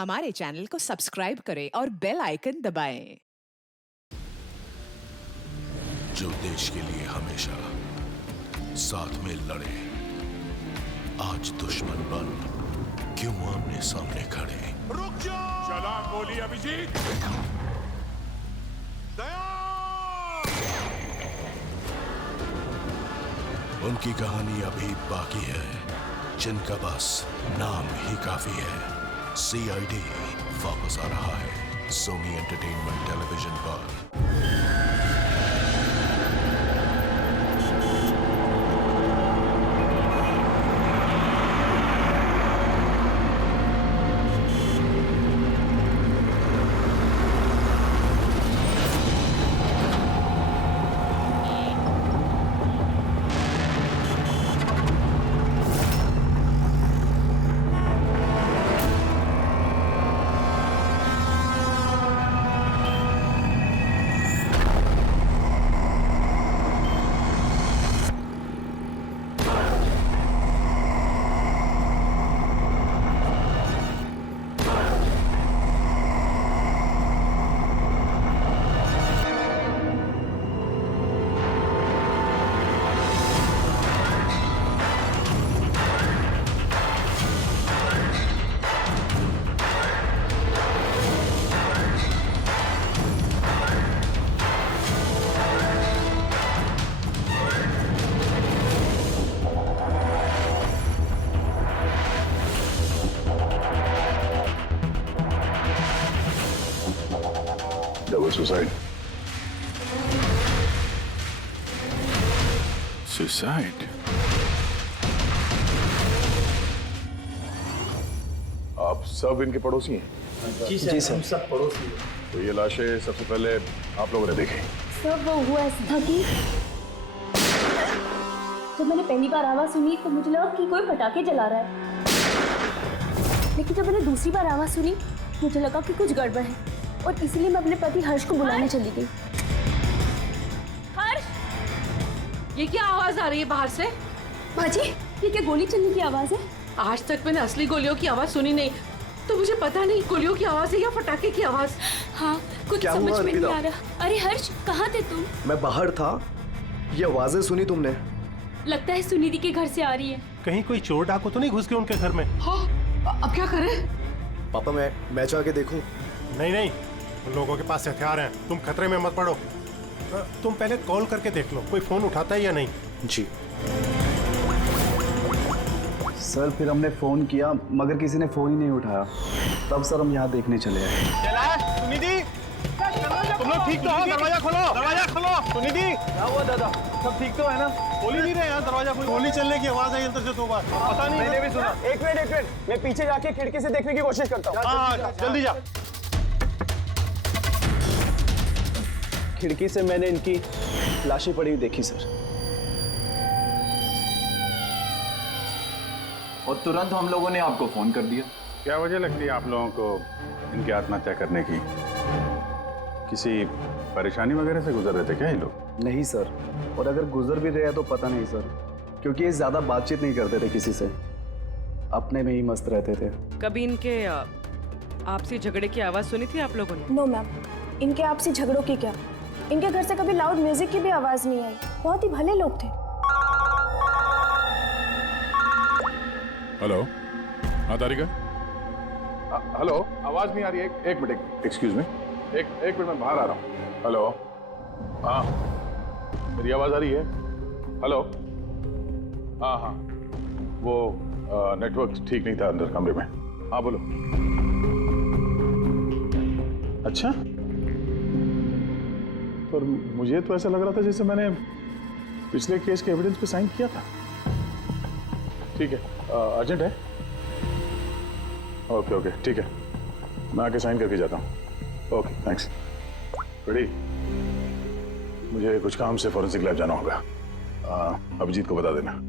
हमारे चैनल को सब्सक्राइब करें और बेल आइकन दबाएं। जो देश के लिए हमेशा साथ में लड़े, आज दुश्मन बन क्यों आमने सामने खड़े। रुक जाओ! चला गोली अभिजीत। दया! उनकी कहानी अभी बाकी है, जिनका बस नाम ही काफी है। CID वापस आ रहा है सोनी एंटरटेनमेंट टेलीविजन पर। Double suicide. सुसाइड? आप सब इनके पड़ोसी हैं? जी सर, हम सब पड़ोसी हैं। तो ये लाशें सबसे पहले आप लोगों ने देखी? सर वो हुआ ऐसा था कि जब मैंने पहली बार आवाज सुनी तो मुझे लगा कि कोई पटाखे जला रहा है, लेकिन जब मैंने दूसरी बार आवाज सुनी मुझे लगा कि कुछ गड़बड़ है और इसलिए मैं अपने पति हर्ष को बुलाने चली गई। हर्ष! ये क्या आवाज आ रही है बाहर से? बाजी, ये क्या गोली चलने की आवाज है? आज तक मैंने असली गोलियों की आवाज सुनी नहीं, तो मुझे पता नहीं गोलियों की आवाज है या पटाखे की आवाज। हाँ, कुछ समझ में नहीं आ रहा। अरे हर्ष, कहाँ थे तुम? मैं बाहर था, ये आवाजें सुनी तुमने? लगता है सुनिधि के घर से आ रही है। कहीं कोई चोर डाकू तो नहीं घुस गए उनके घर में? हाँ, अब क्या करें? पापा मैं जाके देखूं? नहीं नहीं, उन लोगों के पास हथियार हैं, तुम खतरे में मत पड़ो। तुम पहले कॉल करके देख लो कोई फोन उठाता है या नहीं। जी सर, फिर हमने फोन किया मगर किसी ने फोन ही नहीं उठाया, तब सर हम यहाँ देखने चले आए। सुनिधि, तुम लोग ठीक तो हो? दरवाजा खोलो, दरवाजा खोलो। सुनिधि, क्या हुआ दादा? सब ठीक तो है ना? खोल ही नहीं रहे यार दरवाजा। गोली चलने की आवाज आई अंदर से 2 बार, पता नहीं। मैंने भी सुना। एक मिनट, मैं पीछे जाके खिड़की से देखने की कोशिश करता हूँ। हाँ, जल्दी जा। खिड़की से मैंने इनकी लाशें पड़ी हुई देखी सर, और तुरंत हम लोगों ने आपको फोन कर दिया। क्या वजह लगती है आप लोगों को इनकी आत्महत्या करने की? किसी परेशानी वगैरह से गुजर रहे थे क्या ये लोग? नहीं सर, और अगर गुजर भी रहे तो पता नहीं सर, क्योंकि ये ज्यादा बातचीत नहीं करते थे किसी से, अपने में ही मस्त रहते थे। कभी इनके आपसी झगड़े की आवाज सुनी थी आप लोगों ने? नो मैम, इनके आपसी झगड़ों की क्या, इनके घर से कभी लाउड म्यूजिक की भी आवाज नहीं आई। बहुत ही भले लोग थे। हेलो, हाँ तारिका? हेलो, आवाज नहीं आ रही है। एक मिनट, एक्सक्यूज मी, एक मिनट, मैं बाहर आ रहा हूँ। हेलो, हाँ, मेरी आवाज आ रही है? हेलो, हाँ, वो नेटवर्क ठीक नहीं था अंदर कमरे में। हाँ बोलो। अच्छा, पर मुझे तो ऐसा लग रहा था जैसे मैंने पिछले केस के एविडेंस पे साइन किया था। ठीक है, अर्जेंट है? ओके, ठीक है, मैं आके साइन करके जाता हूँ। Okay, thanks. रेडी? मुझे कुछ काम से फॉरेंसिक लैब जाना होगा, अभिजीत को बता देना।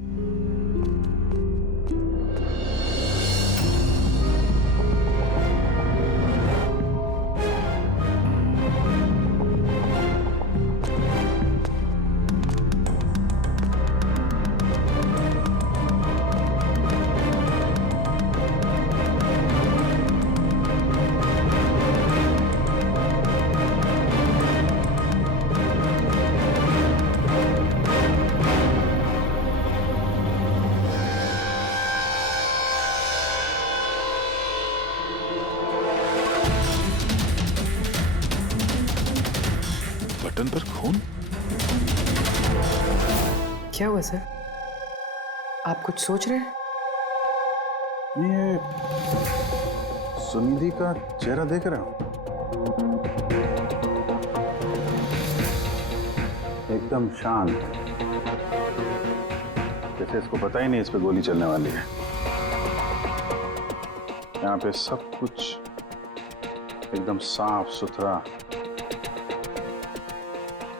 बटन पर खून। क्या हुआ सर? आप कुछ सोच रहे हैं? ये सुनिधि का चेहरा देख रहे हो? एकदम शांत, जैसे इसको पता ही नहीं इस पे गोली चलने वाली है। यहाँ पे सब कुछ एकदम साफ सुथरा,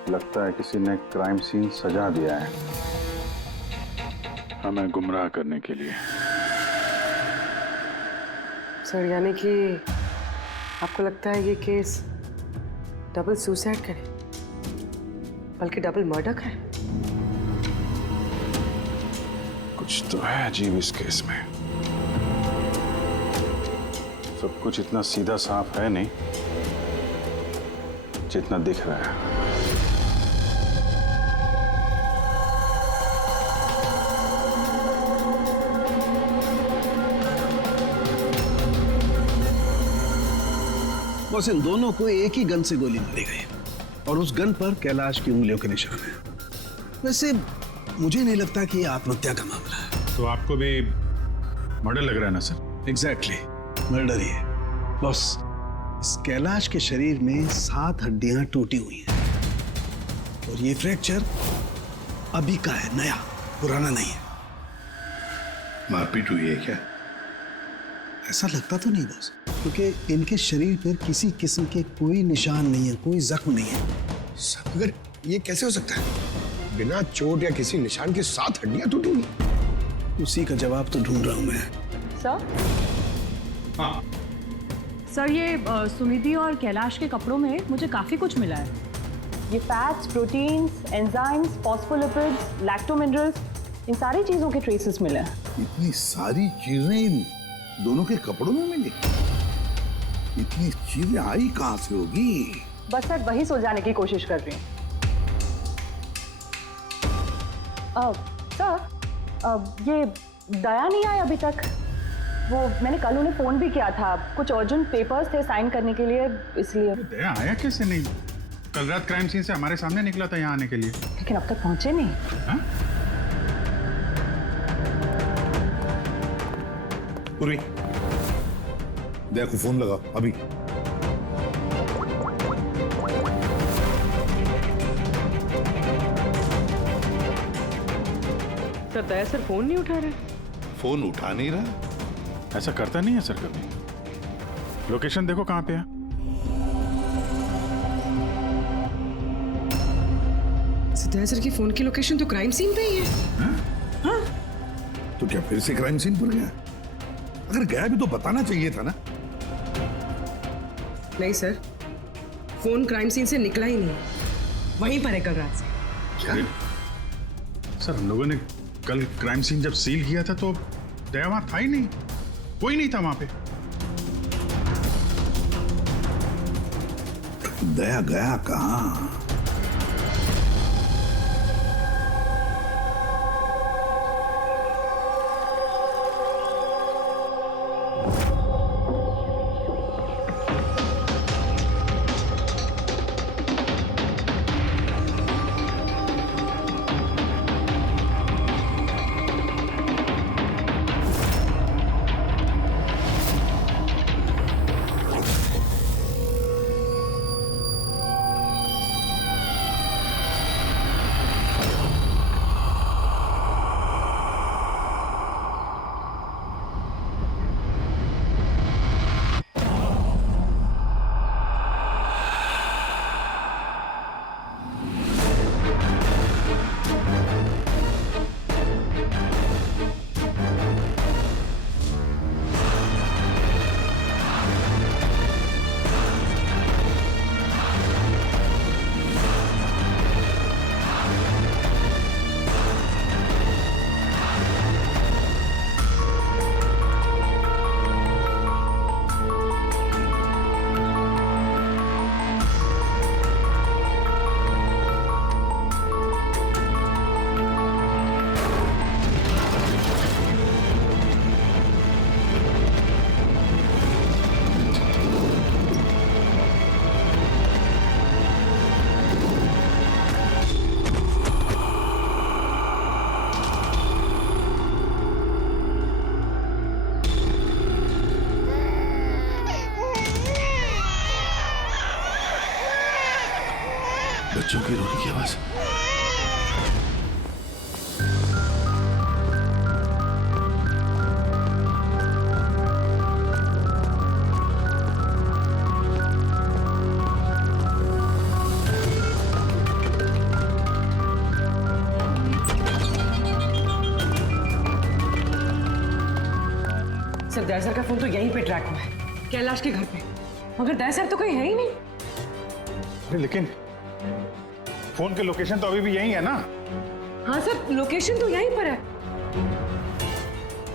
लगता है किसी ने क्राइम सीन सजा दिया है हमें गुमराह करने के लिए। सर यानी कि आपको लगता है ये केस डबल सुसाइड का है, बल्कि डबल मर्डर का है? कुछ तो है अजीब इस केस में। सब कुछ इतना सीधा साफ है नहीं जितना दिख रहा है। बस इन दोनों को एक ही गन से गोली मारी गई और उस गन पर कैलाश की उंगलियों के निशान हैं। वैसे मुझे नहीं लगता कि ये आत्महत्या का मामला है। तो आपको भी मर्डर लग रहा है ना सर? एग्जैक्टली, मर्डर ही है। बस इस कैलाश के शरीर में 7 हड्डियां टूटी हुई हैं और ये फ्रैक्चर अभी का है, नया, पुराना नहीं है। मारपीट हुई है क्या? ऐसा लगता तो नहीं बॉस, क्योंकि इनके शरीर पर किसी किस्म के कोई निशान नहीं है, कोई जख्म नहीं है। सर मगर ये कैसे हो सकता है? बिना चोट या किसी निशान के 7 हड्डियां टूटी हुई। उसी का जवाब तो ढूंढ रहा हूं मैं। सर? हाँ सर, ये सुनिधि और कैलाश के कपड़ों में मुझे काफी कुछ मिला है। ये फैट्स, प्रोटीन्स, एंजाइम्स, फॉस्फोलिपिड्स, लैक्टोमिनरल्स, इन सारी चीजों के ट्रेसेस मिले हैं। इतनी सारी चीजें इन दोनों के कपड़ों में मिली? इतनी चीजें आई कहां से होगी? बस सर वही सुलझाने की कोशिश कर रही हूँ। सर, ये दया नहीं आई अभी तक। वो मैंने कल उन्हें फोन भी किया था, कुछ अर्जेंट पेपर्स थे साइन करने के लिए, इसलिए। दया आया कैसे नहीं? कल रात क्राइम सीन से हमारे सामने निकला था यहाँ आने के लिए। लेकिन अब तक पहुंचे नहीं। हाँ? पूर्वी, दया को फोन लगा अभी। सर दया सर फोन नहीं उठा रहे। फोन उठा नहीं रहा। ऐसा करता नहीं है सर कभी। लोकेशन देखो कहाँ पे है। दया सर की फोन की लोकेशन तो क्राइम सीन पे ही है। हाँ? तो क्या फिर से क्राइम सीन पर गया? अगर गया भी तो बताना चाहिए था ना। नहीं सर, फोन क्राइम सीन से निकला ही नहीं, वहीं पर है कल रात से। क्या? सर हम लोगों ने कल क्राइम सीन जब सील किया था तो दया वहां था ही नहीं, कोई नहीं था वहां पे। दया गया कहाँ? बच्चों की रोने की आवाज। सर दया सर का फोन तो यहीं पे ट्रैक हुआ है, कैलाश के घर पे, मगर दया सर तो कहीं है ही नहीं। अरे लेकिन फोन के लोकेशन तो अभी भी यही है ना? हाँ सर, लोकेशन तो यहीं पर है।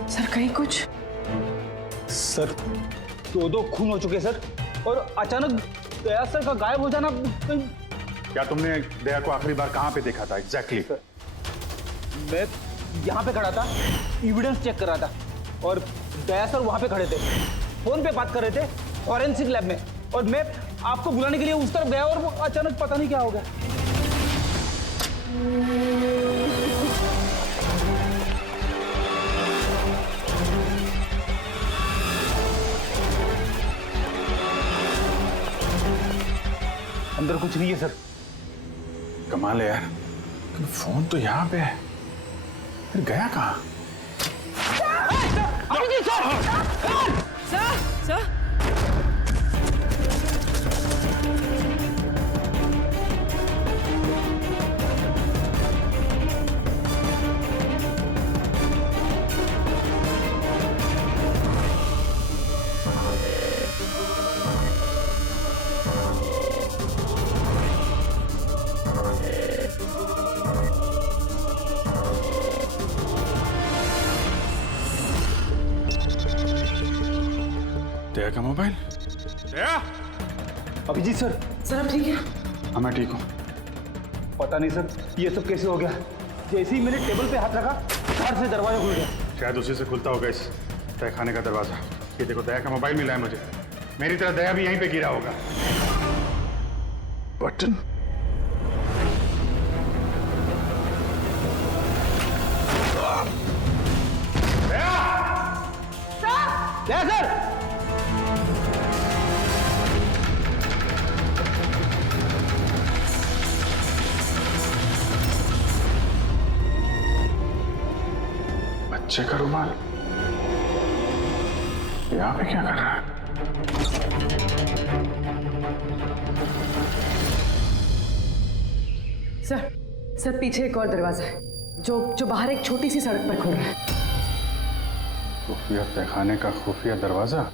सर कहीं कुछ? सर 2 खून हो चुके सर, और अचानक दया सर का गायब हो जाना। क्या तुमने दया को आखिरी बार कहाँ पे देखा था एग्जैक्टली? मैं यहाँ पे खड़ा था, एविडेंस चेक कर रहा था, और दया सर वहाँ पे खड़े थे, फोन पे बात कर रहे थे फॉरेंसिक लैब में, और मैं आपको बुलाने के लिए उस तरफ गया और वो अचानक पता नहीं क्या हो गया। अंदर कुछ नहीं है सर। कमाल है यार, फोन तो यहाँ पे है, फिर गया कहाँ? सर सर दया का मोबाइल। दया! अभिजीत सर। सर आप ठीक है? हाँ मैं ठीक हूँ। पता नहीं सर ये सब कैसे हो गया, जैसे ही मैंने टेबल पे हाथ रखा बाहर से दरवाजा खुल गया। शायद उसी से खुलता होगा इस तहखाने का दरवाजा। ये देखो दया का मोबाइल मिला है मुझे, मेरी तरह दया भी यहीं पे गिरा होगा। बटन। दया सर! बच्चे का रुमाल यहाँ पे क्या कर रहा है? सर पीछे एक और दरवाजा है जो बाहर एक छोटी सी सड़क पर खुल रहा है। खुफिया तहखाने का खुफिया दरवाजा।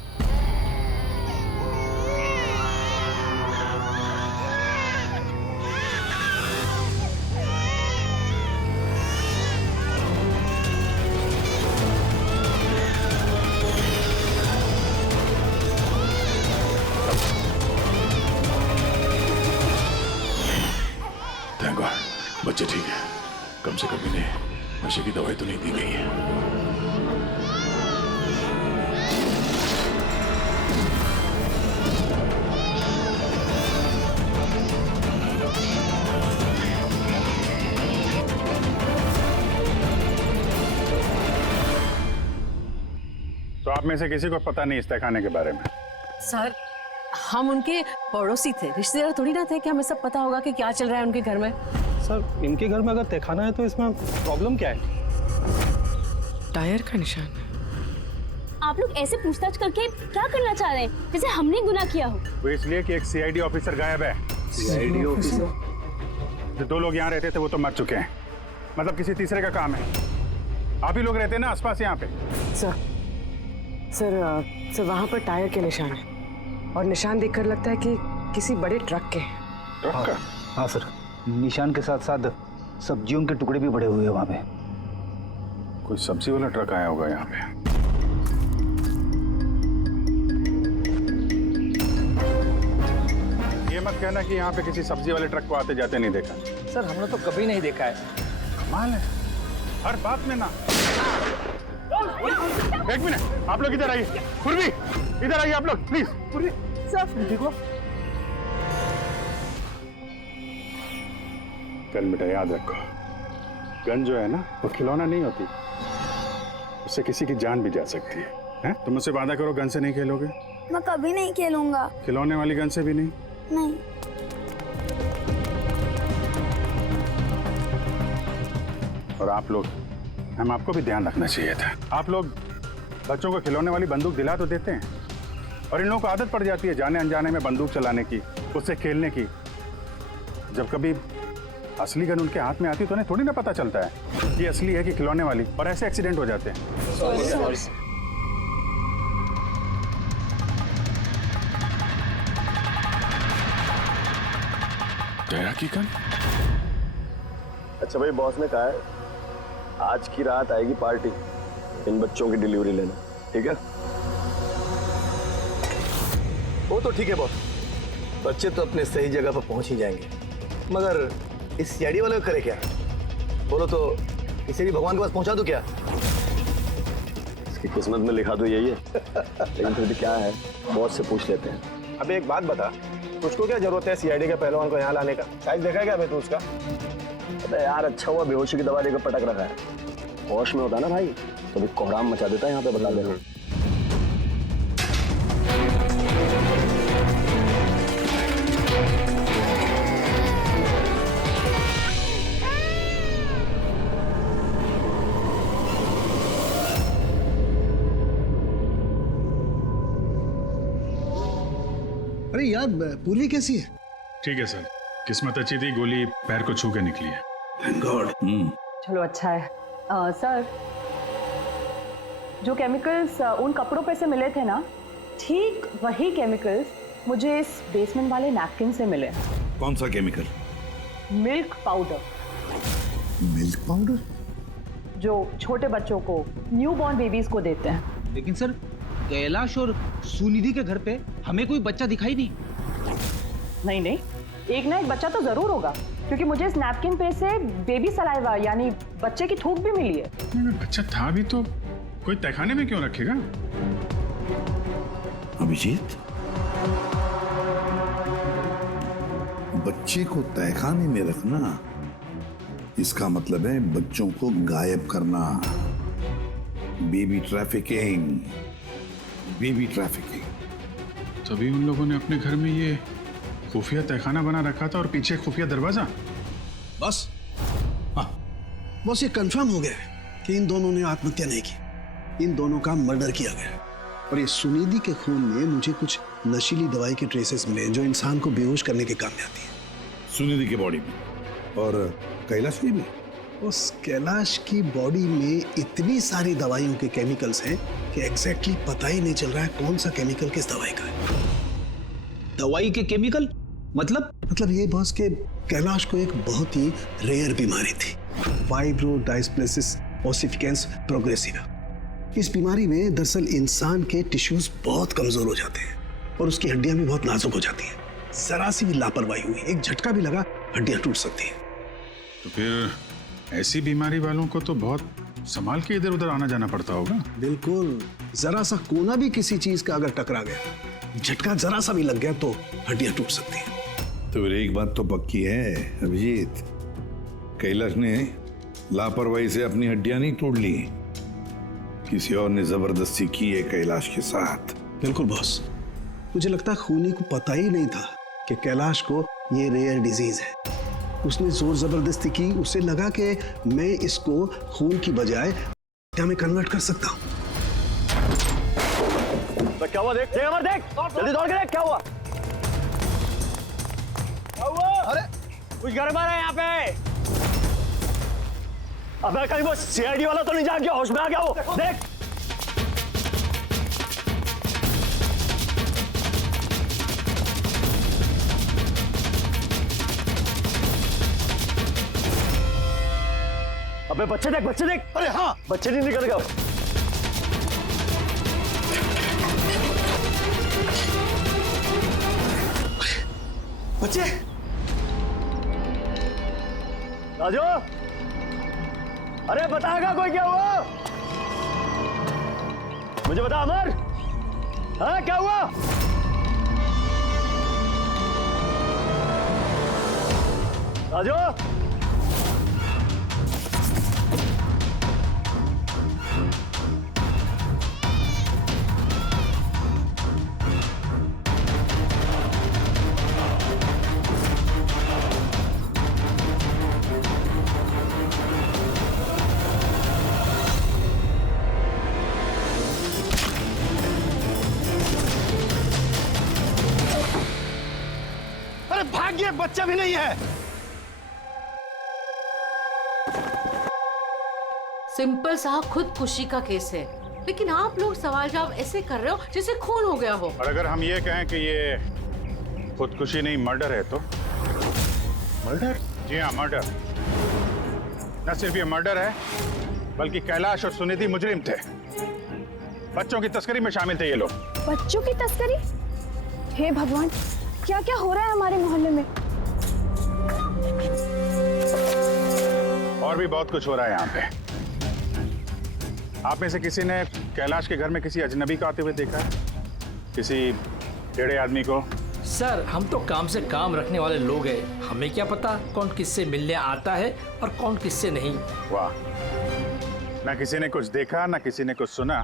थैंक गॉड, बच्चे ठीक है, कम से कम इन्हें नशे की दवाई तो नहीं दी गई है। तो आप में से किसी को पता नहीं इस तहखाने के बारे में? सर हम उनके पड़ोसी थे, रिश्तेदार थोड़ी ना थे कि हमें सब पता होगा कि क्या चल रहा है उनके घर में। सर इनके घर में अगर तहखाना है तो इसमें प्रॉब्लम क्या है? टायर का निशान है। आप लोग ऐसे पूछताछ करके क्या करना चाह रहे हैं, जैसे हमने गुनाह किया हो? वो इसलिए कि एक सीआईडी ऑफिसर गायब है। CID officer? जो 2 लोग यहाँ रहते थे वो तो मर चुके हैं, मतलब किसी तीसरे का काम है। आप ही लोग रहते हैं ना आसपास यहाँ पे? सर वहाँ पर टायर के निशान है, और निशान देखकर लगता है कि किसी बड़े ट्रक के हैं। ट्रक का? हाँ सर, निशान के साथ साथ सब्जियों के टुकड़े भी बड़े हुए हैं वहाँ पे। कोई सब्जी वाला ट्रक आया होगा यहाँ पे। ये मत कहना कि यहाँ पे किसी सब्जी वाले ट्रक को आते जाते नहीं देखा। सर हमने तो कभी नहीं देखा है। कमाल है, हर बात में ना। एक मिनट, आप लोग इधर आइए। पूर्वी, इधर आइए आप लोग प्लीज। पूर्वी सर ठीक हो? गन बेटा याद रखो, गन जो है ना वो खिलौना नहीं होती, उससे किसी की जान भी जा सकती है, हैं? तुम मुझसे वादा करो गन से नहीं खेलोगे। मैं कभी नहीं खेलूंगा। खिलौने वाली गन से भी नहीं? नहीं। और आप लोग, मैम आपको भी ध्यान रखना चाहिए था। आप लोग बच्चों को खिलौने वाली बंदूक दिला तो देते हैं, और इन लोगों को आदत पड़ जाती है जाने अनजाने में बंदूक चलाने की, उससे खेलने की। जब कभी असली गन उनके हाथ में आती है तो उन्हें थोड़ी ना पता चलता है कि असली है कि खिलौने वाली, और ऐसे एक्सीडेंट हो जाते हैं। सॉरी। दया की गन? अच्छा भाई, बॉस ने कहा है आज की रात आएगी पार्टी, इन बच्चों की डिलीवरी लेना, ठीक है? वो तो ठीक है बॉस, बच्चे तो अपने सही जगह पर पहुंच ही जाएंगे, मगर इस सीआईडी वाले को करे क्या? बोलो तो इसे भी भगवान के पास पहुंचा दो क्या? इसकी किस्मत में लिखा तो यही है। लेकिन फिर भी क्या है, बॉस से पूछ लेते हैं। अबे एक बात बता, तुझको क्या जरूरत है सीआईडी के पहलवान को यहाँ लाने का? साइज देखा है क्या अबे तू उसका? अबे यार, अच्छा हुआ बेहोशी की दवा देकर पटक रखा है, होश में होता ना भाई तो भी कोहराम मचा देता है यहाँ पे, बता देना। अरे यार, पूरी कैसी है? ठीक है सर, किस्मत अच्छी थी, गोली पैर को छू के निकली है। Thank God. चलो अच्छा है। सर, जो केमिकल्स उन कपड़ों पे से मिले थे ना, ठीक वही केमिकल्स मुझे इस बेसमेंट वाले नैपकिन से मिले। कौन सा chemical? Milk powder. Milk powder? जो छोटे बच्चों को, न्यू बॉर्न बेबीज को देते हैं। लेकिन सर, कैलाश और सुनिधि के घर पे हमें कोई बच्चा दिखाई नहीं। नहीं, एक ना एक बच्चा तो जरूर होगा, क्योंकि मुझे इस नैपकिन पे से बेबी सलाइवा यानी बच्चे की थूक भी मिली है। अगर बच्चा था भी तो कोई तहखाने में क्यों रखेगा? अभिजीत, बच्चे को तहखाने में रखना, इसका मतलब है बच्चों को गायब करना। Baby trafficking, baby trafficking. तभी उन लोगों ने अपने घर में ये खुफिया तहखाना बना रखा था और पीछे खुफिया दरवाजा। बस हाँ, बस ये कंफर्म हो गया है कि इन दोनों ने आत्महत्या नहीं की, इन दोनों का मर्डर किया गया। और ये सुनिधि के खून में मुझे कुछ नशीली दवाई के ट्रेसेस मिले जो इंसान को बेहोश करने के काम में आती है। सुनिधि की बॉडी में और कैलाश की भी? उस कैलाश की बॉडी में इतनी सारी दवाइयों के केमिकल्स हैं कि एग्जैक्टली पता ही नहीं चल रहा है कौन सा केमिकल किस दवाई का है। दवाई के केमिकल? मतलब ये बॉस के कैलाश को एक बहुत ही रेयर बीमारी थी, फाइब्रोडायस्प्लेसिस ओसिफिकेंस प्रोग्रेसिवा। इस बीमारी में दरअसल इंसान के टिश्यूज बहुत कमजोर हो जाते हैं और उसकी हड्डियां भी बहुत नाजुक हो जाती हैं। जरा सी भी लापरवाही हुई, एक झटका भी लगा, हड्डियां टूट सकती हैं। तो फिर ऐसी बीमारी वालों को तो बहुत संभाल के इधर उधर आना जाना पड़ता होगा। बिल्कुल, जरा सा कोना भी किसी चीज का अगर टकरा गया, झटका जरा सा भी लग गया तो हड्डियां टूट सकती हैं। तो फिर एक बात तो पक्की है अभिजीत, कैलाश ने लापरवाही से अपनी हड्डियां नहीं तोड़ ली, किसी और ने जबरदस्ती की है कैलाश के साथ। बिल्कुल बॉस, मुझे लगता है खूनी को पता ही नहीं था कि कैलाश को ये रेयर डिजीज है। उसने जोर जबरदस्ती की, उसे लगा कि मैं इसको खून की बजाय क्या मैं कन्वर्ट कर सकता हूँ। तो क्या हुआ? देख अमर, देख जल्दी दौड़ के देख क्या हुआ। अरे कुछ गड़बड़ है यहाँ पे। अबे कहीं वो सीआईडी वाला तो नहीं जाग गया, होश में आ गया वो? देख अबे बच्चे देख, बच्चे देख। अरे हाँ, बच्चे नहीं निकल गए। बच्चे राजू, अरे बताएगा कोई क्या हुआ? मुझे बता अमर, हाँ क्या हुआ? राजू, एक बच्चा भी नहीं है। सिंपल सा खुदकुशी का केस है, लेकिन आप लोग सवाल जवाब ऐसे कर रहे हो जैसे खून हो गया हो। और अगर हम ये कहें कि ये खुदकुशी नहीं मर्डर है तो? मर्डर? जी हाँ, मर्डर। न सिर्फ ये मर्डर है, बल्कि कैलाश और सुनिधि मुजरिम थे। बच्चों की तस्करी में शामिल थे ये लोग। बच्चों की तस्करी? हे भगवान, क्या क्या हो रहा है हमारे मोहल्ले में? और भी बहुत कुछ हो रहा है यहाँ पे। आप में से किसी ने कैलाश के घर में किसी अजनबी को आते हुए देखा है? किसी टेढ़े आदमी को? सर, हम तो काम से काम रखने वाले लोग हैं, हमें क्या पता कौन किससे मिलने आता है और कौन किससे नहीं। वाह, ना किसी ने कुछ देखा, ना किसी ने कुछ सुना,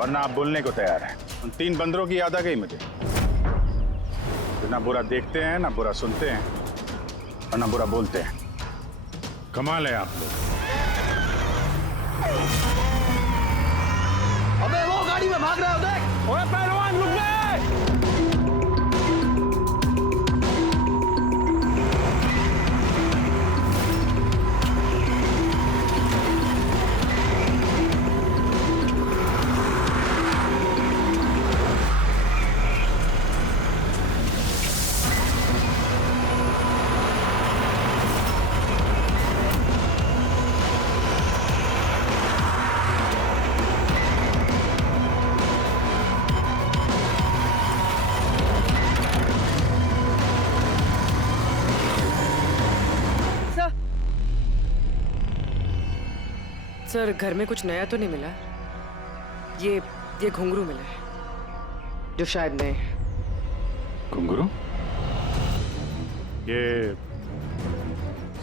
और ना आप बोलने को तैयार हैं। उन 3 बंदरों की याद आ गई मुझे, जो ना बुरा देखते हैं, ना बुरा सुनते हैं, और ना बुरा बोलते हैं। कमाल है आप लोग। अबे वो गाड़ी में भाग रहा है, देख। ओए पहलवान, रुक गए। सर, घर में कुछ नया तो नहीं मिला? ये घुंघरू मिला है, जो शायद नए हैं। घुंघरू? ये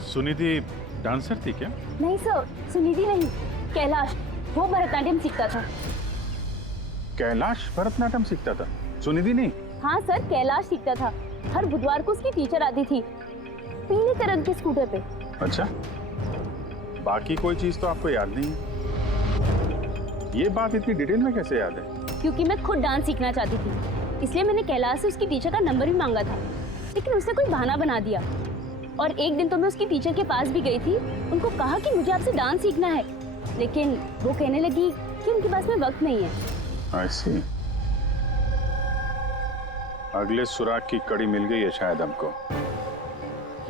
सुनिधि डांसर थी क्या? नहीं सर, सुनिधि नहीं, कैलाश। वो भरतनाट्यम सीखता था। कैलाश भरतनाट्यम सीखता था, सुनिधि नहीं? हाँ सर, कैलाश सीखता था। हर बुधवार को उसकी टीचर आती थी, पीले रंग के स्कूटर पे। अच्छा, बाकी कोई चीज तो आपको याद नहीं है? ये बात इतनी डिटेल में कैसे याद है? क्योंकि मैं खुद डांस सीखना चाहती थी, इसलिए मैंने कैलाश से उसकी टीचर का नंबर भी मांगा था, लेकिन उसने कोई बहाना बना दिया। और एक दिन तो मैं उसकी टीचर के पास भी गई थी, उनको कहा कि मुझे आपसे डांस सीखना है, लेकिन वो कहने लगी कि उनके पास में वक्त नहीं है। I see। अगले सुराग की कड़ी मिल गई है शायद हमको।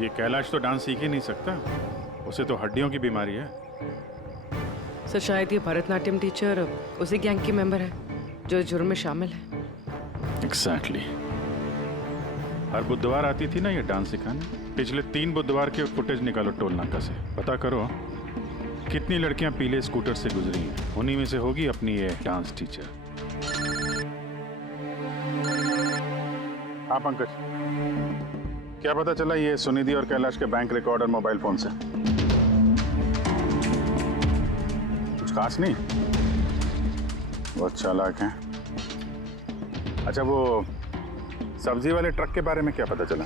ये कैलाश तो डांस सीख ही नहीं सकता, उसे तो हड्डियों की बीमारी है। सर, शायद ये भरतनाट्यम टीचर उसी गैंग की मेंबर है जो जुर्म में शामिल है। एग्जैक्टली। हर बुधवार आती थी ना ये डांस सिखाने। पिछले 3 बुधवार के फुटेज निकालो टोल नाका से, पता करो कितनी लड़कियां पीले स्कूटर से गुजरी हैं। उन्हीं में से होगी अपनी ये डांस टीचर। हाँ पंकज, क्या पता चला ये सुनिधि और कैलाश के बैंक रिकॉर्ड और मोबाइल फोन से? कुछ खास नहीं, बहुत चालाक हैं। अच्छा, वो सब्जी वाले ट्रक के बारे में क्या पता चला?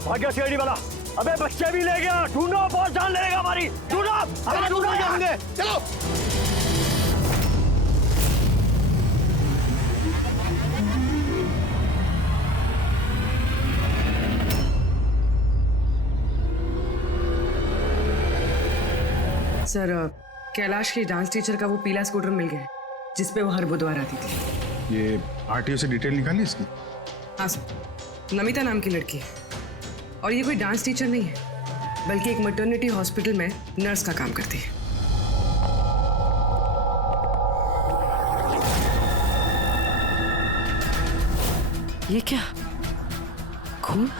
भाग गया सीआईडी वाला। अबे बच्चे भी ले गया, ढूंढो, बहुत जान लेगा हमारी। ढूंढो, अबे ढूंढो जाएंगे, चलो। सर कैलाश के डांस टीचर का वो पीला स्कूटर मिल गया है जिसपे वो हर बुधवार आती थी। ये आरटीओ से डिटेल निकाली इसकी? हाँ सर, नमिता नाम की लड़की है और ये कोई डांस टीचर नहीं है बल्कि एक मैटरनिटी हॉस्पिटल में नर्स का काम करती है। ये क्या खून?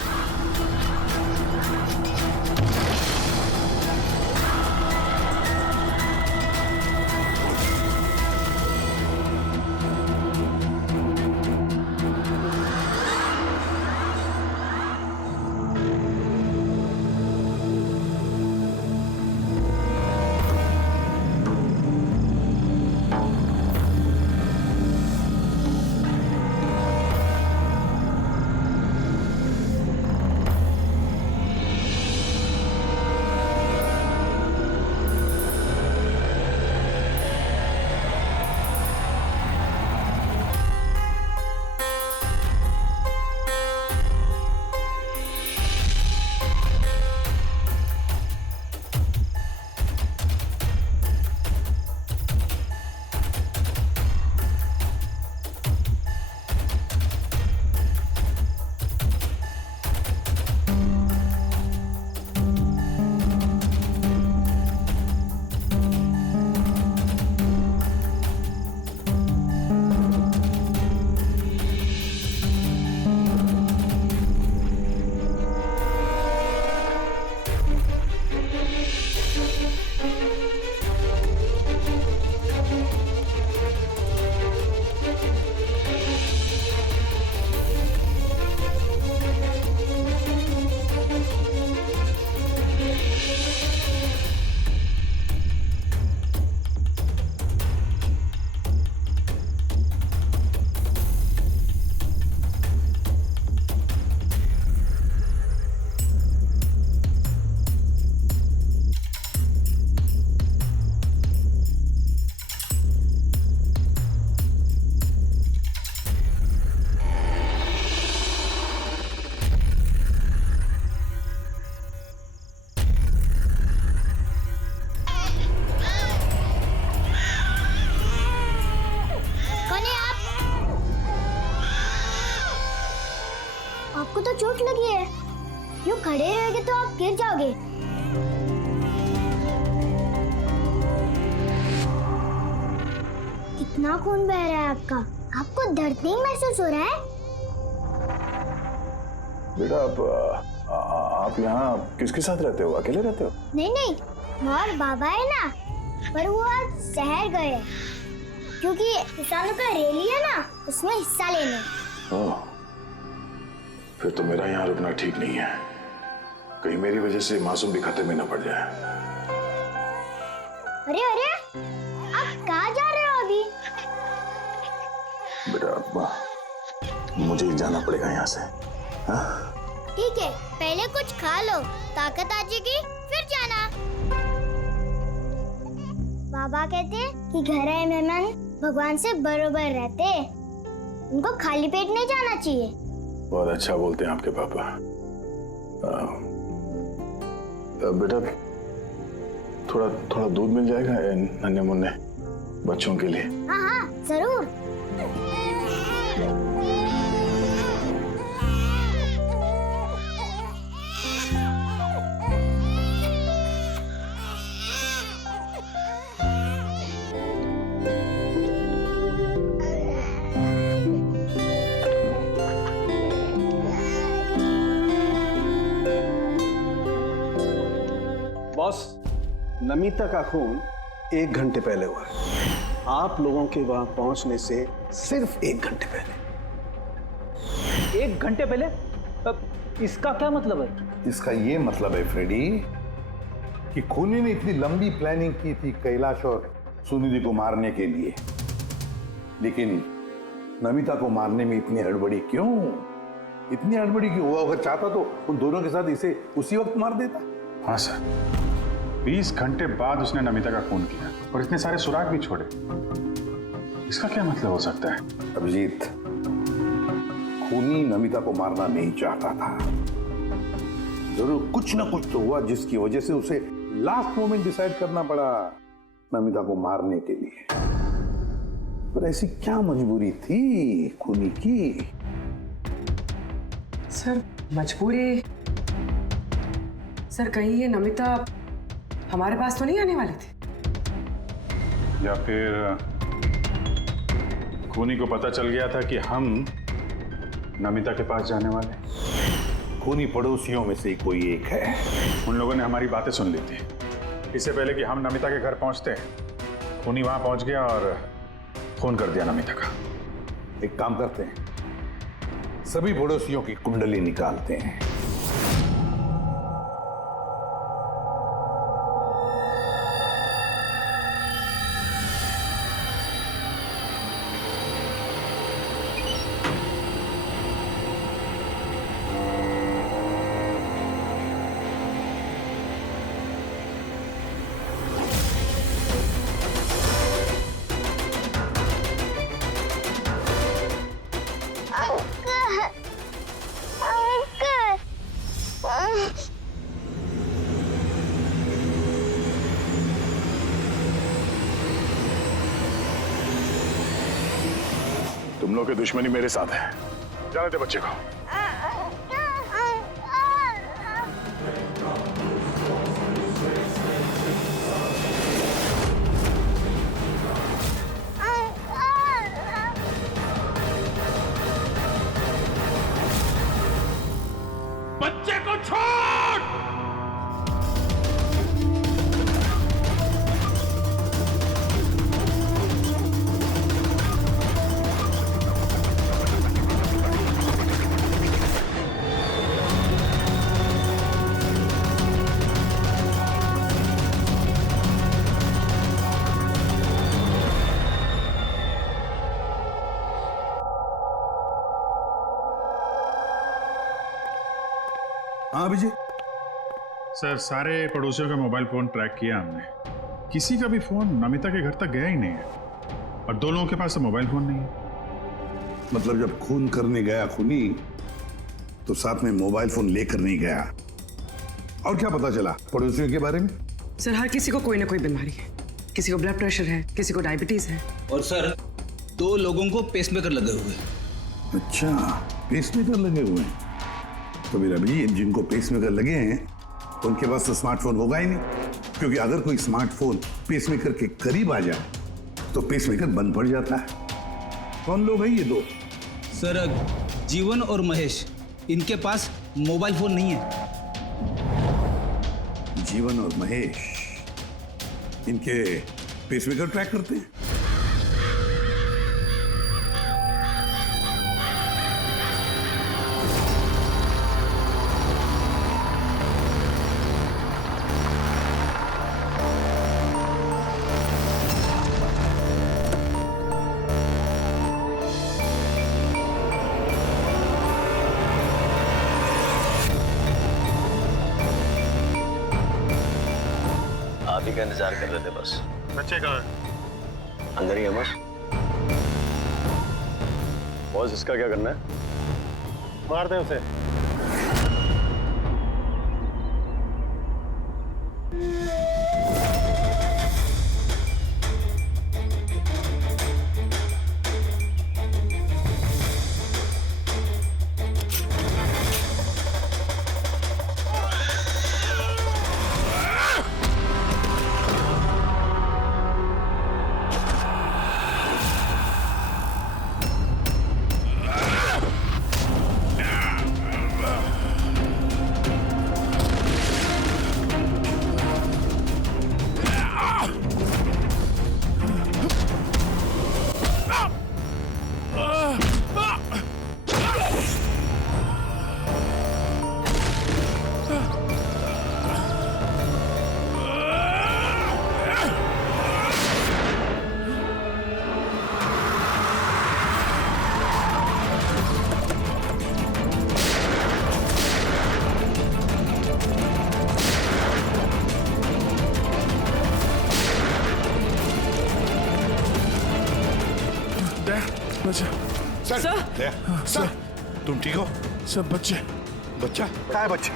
आपको तो चोट लगी है, यूं खड़े रहोगे तो आप गिर जाओगे। कितना खून बह रहा है आपका, आपको दर्द नहीं महसूस हो रहा है? बेटा आप यहाँ किसके साथ रहते हो? अकेले रहते हो? नहीं नहीं, माँ और बाबा है ना, पर वो आज शहर गए क्योंकि किसानों का रैली है ना, उसमें हिस्सा लेने। ओह, फिर तो मेरा यहाँ रुकना ठीक नहीं है, कहीं मेरी वजह से मासूम भी खतरे में न पड़ जाए। अरे अरे, आप कहाँ जा रहे हो अभी? बेटा मुझे जाना पड़ेगा यहाँ से। हाँ? ठीक है, पहले कुछ खा लो, ताकत आ जाएगी फिर जाना। बाबा कहते हैं कि घर आए मेहमान भगवान से बरोबर रहते, उनको खाली पेट नहीं जाना चाहिए। बहुत अच्छा बोलते हैं आपके पापा। बेटा थोड़ा दूध मिल जाएगा नन्हे मुन्ने बच्चों के लिए? हाँ हाँ जरूर। बॉस, नमिता का खून 1 घंटे पहले हुआ है, आप लोगों के वहां पहुंचने से सिर्फ 1 घंटे पहले। 1 घंटे पहले? इसका क्या मतलब है? इसका ये मतलब है फ्रेडी कि खूनी ने इतनी लंबी प्लानिंग की थी कैलाश और सुनिधि को मारने के लिए, लेकिन नमिता को मारने में इतनी हड़बड़ी क्यों? इतनी हड़बड़ी क्यों? वो अगर चाहता तो उन दोनों के साथ इसे उसी वक्त मार देता। हाँ सर, 20 घंटे बाद उसने नमिता का खून किया और इतने सारे सुराग भी छोड़े। इसका क्या मतलब हो सकता है? अभिजीत, खूनी नमिता को मारना नहीं चाहता था, जरूर कुछ ना कुछ तो हुआ जिसकी वजह से उसे लास्ट मोमेंट डिसाइड करना पड़ा नमिता को मारने के लिए। पर ऐसी क्या मजबूरी थी खूनी की? सर मजबूरी, सर कहीं ये नमिता हमारे पास तो नहीं आने वाली थी? या फिर खूनी को पता चल गया था कि हम नमिता के पास जाने वाले? खूनी पड़ोसियों में से कोई एक है। उन लोगों ने हमारी बातें सुन ली थी। इससे पहले कि हम नमिता के घर पहुंचते, खूनी वहां पहुंच गया और फोन कर दिया नमिता का। एक काम करते हैं, सभी पड़ोसियों की कुंडली निकालते हैं। तुम लोग की दुश्मनी मेरे साथ है। जाने दे बच्चे को। बच्चे को छोड़। हाँ अभिजीत। सर सारे पड़ोसियों का मोबाइल फोन ट्रैक किया हमने, किसी का भी फोन नमिता के घर तक गया ही नहीं है और दो लोगों के पास तो मोबाइल फोन नहीं है। मतलब जब खून करने गया खूनी तो साथ में मोबाइल फोन लेकर नहीं गया। और क्या पता चला पड़ोसियों के बारे में? सर हर किसी को कोई ना कोई बीमारी है, किसी को ब्लड प्रेशर है, किसी को डायबिटीज है। और सर 2 लोगों को पेसमेकर लगे हुए। अच्छा पेसमेकर लगे हुए हैं। तो मेरा भी जिनको पेसमेकर लगे हैं उनके पास तो स्मार्टफोन होगा ही नहीं, क्योंकि अगर कोई स्मार्टफोन पेसमेकर के करीब आ जाए तो पेसमेकर बंद पड़ जाता है। कौन लोग हैं ये 2? सर जीवन और महेश, इनके पास मोबाइल फोन नहीं है। जीवन और महेश इनके पेसमेकर ट्रैक करते हैं। आप ही का इंतजार कर रहे थे बस। बच्चे कहाँ है? अंदर ही है बस। बॉस इसका क्या करना है? मार दे उसे। सर सर तुम ठीक हो? सब बच्चे। बच्चा? कहाँ है बच्चे?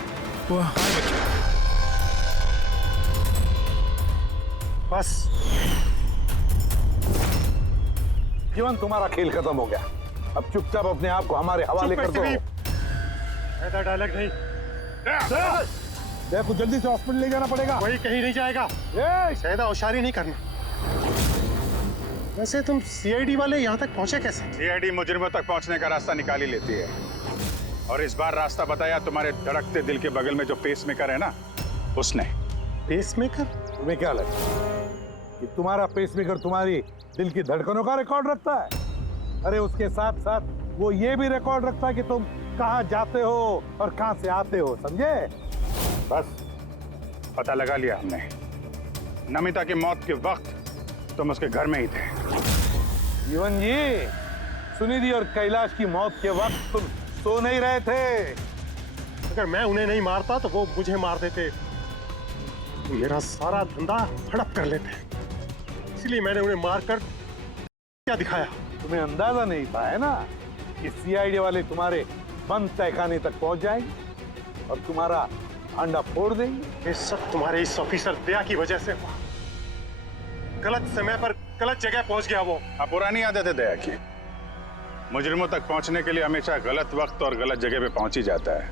वो कहाँ है बच्चा? बस जीवन, तुम्हारा खेल खत्म हो गया। अब चुपचाप अपने आप को हमारे हवाले कर दो। ऐसा डायलॉग नहीं। देखो जल्दी से हॉस्पिटल ले जाना पड़ेगा। वही कहीं नहीं जाएगा। ज्यादा होशियारी नहीं करना। वैसे तुम सीआईडी वाले यहाँ तक पहुंचे कैसे? सीआईडी मुजरिमों तक पहुंचने का रास्ता निकाल ही लेती है। और इस बार रास्ता बताया तुम्हारे धड़कते दिल के बगल में जो पेसमेकर है ना, उसने। पेसमेकर? तुम्हें क्या लगता कि तुम्हारा पेसमेकर तुम्हारी दिल की धड़कनों का रिकॉर्ड रखता है? अरे उसके साथ साथ वो ये भी रिकॉर्ड रखता है कि तुम कहाँ जाते हो और कहाँ से आते हो, समझे? बस पता लगा लिया हमने। नमिता की मौत के वक्त तुम उसके घर में ही थे। जीवन जी, सुनिधि और कैलाश की मौत के वक्त तुम सो नहीं रहे थे। अगर मैं उन्हें नहीं मारता तो वो मुझे मार देते। मेरा सारा धंधा हड़प कर लेते। इसलिए मैंने उन्हें मारकर क्या दिखाया। तुम्हें अंदाजा नहीं था है ना कि सीआईडी वाले तुम्हारे बंद तहखाने तक पहुंच जाएंगे और तुम्हारा अंडा फोड़ देंगे। ये सब तुम्हारे इस ऑफिसर दया की वजह से हुआ। गलत समय पर गलत जगह पहुंच गया वो। पुरानी आदत है दया की। मुजरिमों तक पहुंचने के लिए हमेशा गलत वक्त और गलत जगह पे पहुंच ही जाता है।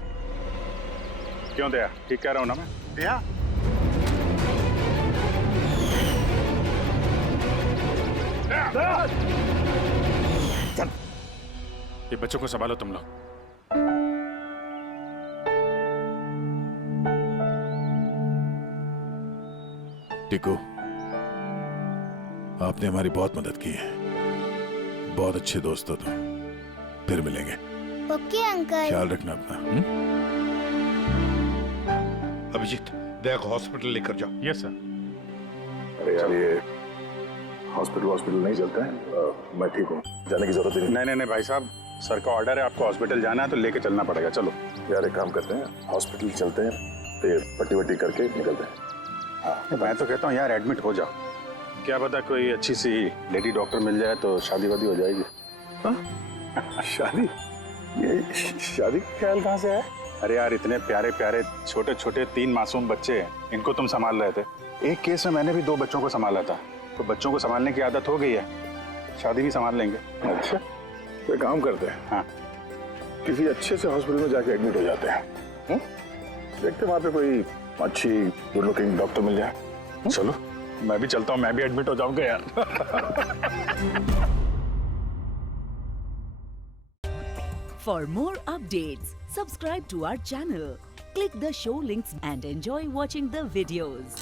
क्यों दया? ठीक कह रहा हूं ना मैं? दया? चल, ये बच्चों को संभालो तुम लोग। टिकू, आपने हमारी बहुत मदद की है। बहुत अच्छे दोस्त हो तुम। फिर मिलेंगे। Okay uncle. ख्याल रखना अपना। अभिजीत, दया को हॉस्पिटल लेकर जाओ। Yes sir. अरे यार, ये हॉस्पिटल नहीं चलते हैं। मैं ठीक हूँ, जाने की जरूरत नहीं। नहीं भाई साहब, सर का ऑर्डर है, आपको हॉस्पिटल जाना है तो लेके चलना पड़ेगा। चलो यार, एक काम करते हैं, हॉस्पिटल चलते हैं, फिर पट्टी वट्टी करके निकलते हैं। हाँ, मैं तो कहता हूँ यार एडमिट हो जाओ। क्या पता कोई अच्छी सी लेडी डॉक्टर मिल जाए तो शादी वादी हो जाएगी। शादी? ये शादी का ख्याल कहाँ से है? अरे यार, इतने प्यारे प्यारे छोटे छोटे 3 मासूम बच्चे हैं, इनको तुम संभाल रहे थे। एक केस में मैंने भी 2 बच्चों को संभाला था, तो बच्चों को संभालने की आदत हो गई है, शादी भी संभाल लेंगे। अच्छा, तो काम करते हैं। हाँ, किसी अच्छे से हॉस्पिटल में जाके एडमिट हो जाते हैं। देखते हैं वहाँ पे कोई अच्छी गुड लुकिंग डॉक्टर मिल जाए। चलो मैं भी चलता हूँ, मैं भी एडमिट हो जाऊंगा यार। For more updates, subscribe to our channel, click the show links and enjoy watching the videos.